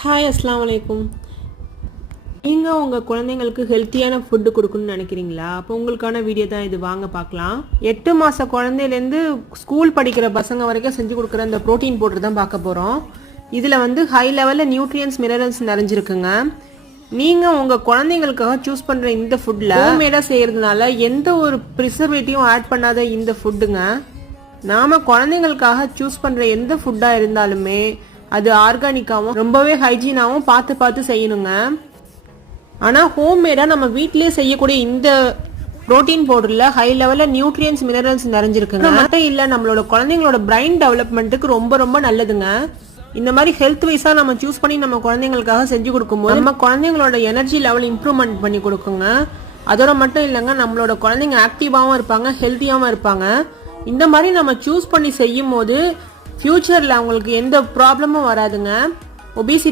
Hi அஸ்ஸலாமு அலைக்கும். நீங்கள் உங்கள் குழந்தைங்களுக்கு ஹெல்த்தியான ஃபுட்டு கொடுக்கணும்னு நினைக்கிறீங்களா? அப்போ உங்களுக்கான வீடியோ தான் இது, வாங்க பார்க்கலாம். 8 மாத குழந்தையிலேருந்து ஸ்கூல் படிக்கிற பசங்க வரைக்கும் செஞ்சு கொடுக்குற இந்த ப்ரோட்டீன் பவுடர் தான் பார்க்க போகிறோம். இதில் ஹை லெவலில் நியூட்ரியன்ஸ் மினரல்ஸ் நிறைஞ்சிருக்குங்க. நீங்கள் உங்கள் குழந்தைங்களுக்காக சூஸ் பண்ணுற இந்த ஃபுட்டில் ஹோம்மேடாக செய்கிறதுனால எந்த ஒரு ப்ரிசர்வேட்டிவும் ஆட் பண்ணாத இந்த ஃபுட்டுங்க. நாம் குழந்தைங்களுக்காக சூஸ் பண்ணுற எந்த ஃபுட்டாக இருந்தாலுமே அது ஆர்கானிக்காகவும் ரொம்பவே ஹைஜீனாகவும் பார்த்து செய்யணுங்க. ஆனால் ஹோம்மேடாக நம்ம வீட்டிலே செய்யக்கூடிய இந்த ப்ரோட்டீன் பவுடரில் ஹை லெவலில் நியூட்ரியன்ஸ் மினரல்ஸ் நிறைஞ்சிருக்குங்க. மட்டும் இல்லை, நம்மளோட குழந்தைங்களோட பிரைன் டெவலப்மெண்ட்டுக்கு ரொம்ப நல்லதுங்க. இந்த மாதிரி ஹெல்த் வைஸாக நம்ம சூஸ் பண்ணி நம்ம குழந்தைங்களுக்காக செஞ்சு கொடுக்கும்போது நம்ம குழந்தைங்களோட எனர்ஜி லெவல் இம்ப்ரூவ்மெண்ட் பண்ணி கொடுக்குங்க. அதோட மட்டும் இல்லைங்க, நம்மளோட குழந்தைங்க ஆக்டிவாகவும் இருப்பாங்க, ஹெல்த்தியாகவும் இருப்பாங்க. இந்த மாதிரி நம்ம சூஸ் பண்ணி செய்யும் போது ஃபியூச்சரில் அவங்களுக்கு எந்த ப்ராப்ளமும் வராதுங்க. ஒபிசிட்டி